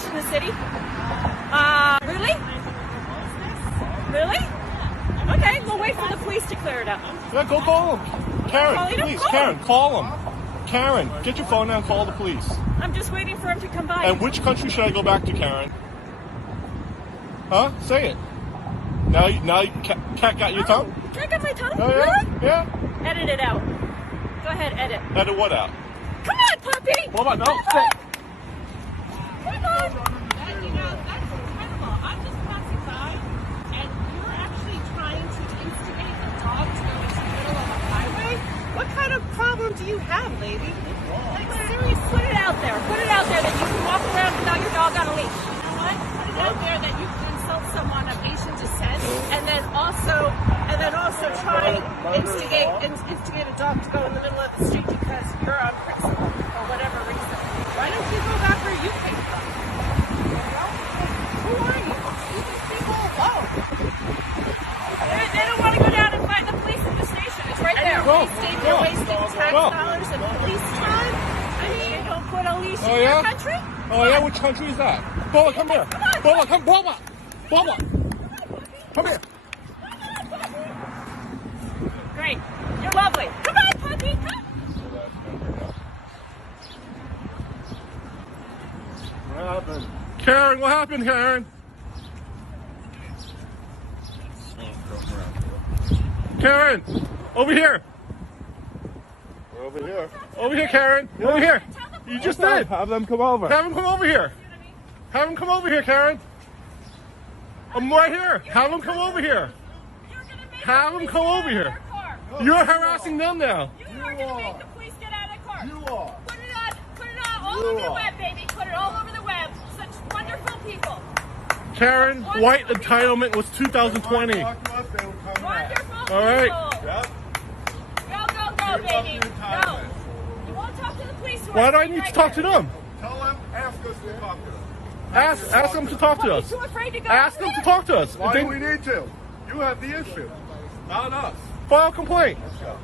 leash in the city. Really? Really? Okay, we'll wait for the police to clear it up. Yeah, go call them. Karen, please, Karen, call them. Karen, get your phone now and call the police. I'm just waiting for him to come by. And which country should I go back to, Karen? Huh? Say it. Now cat got your tongue? Can I get my tongue? Oh, yeah? Really? Yeah. Edit it out. Go ahead, edit. Edit what out? Come on, puppy! What about no? Come on! Come on! You know, that's incredible. I'm just passing by, and you're actually trying to instigate a dog to go into the middle of a highway? What kind of problem do you have, lady? Like, seriously? Put it out there. Put it out there that you can walk around without your dog on a leash. You know what? Put it out there that you can insult someone of Asian descent, and then also try and instigate a dog to go in the middle of the street because you're on principle or whatever reason. Why don't you go back where you came from? Who are you? Leave these people alone. They don't want to go down and find the police at the station. It's right there. You're wasting tax dollars and police time. I mean, you don't put a leash Oh, in yeah? your country? Oh, yeah? Which country is that? Bola, come here. Bola, come. Bola. Bola. Come here. Great. You're lovely. Come on, puppy. Come. What happened? Karen, what happened, Karen? Karen, over here. We're over here. Over here, Karen. Over here. You just did. Have them come over. Have him come over here. Have him come over here, Karen. I'm right here. Have him come over here. Have him come over here. You're harassing them now. You are going to make the police get out of the car. You are. Put it on all over the web, baby. Put it all over the web. Such wonderful people. Karen, white entitlement was 2020. Wonderful All right. people. Yep. Go, baby. Go. You won't talk to the police. Why do I need to talk to them? Tell them, ask us to talk to them. Ask them to talk to You're us. too afraid to go. Ask them to talk to us. Why If do we need to? You have the issue, not us. File a complaint. Let's go.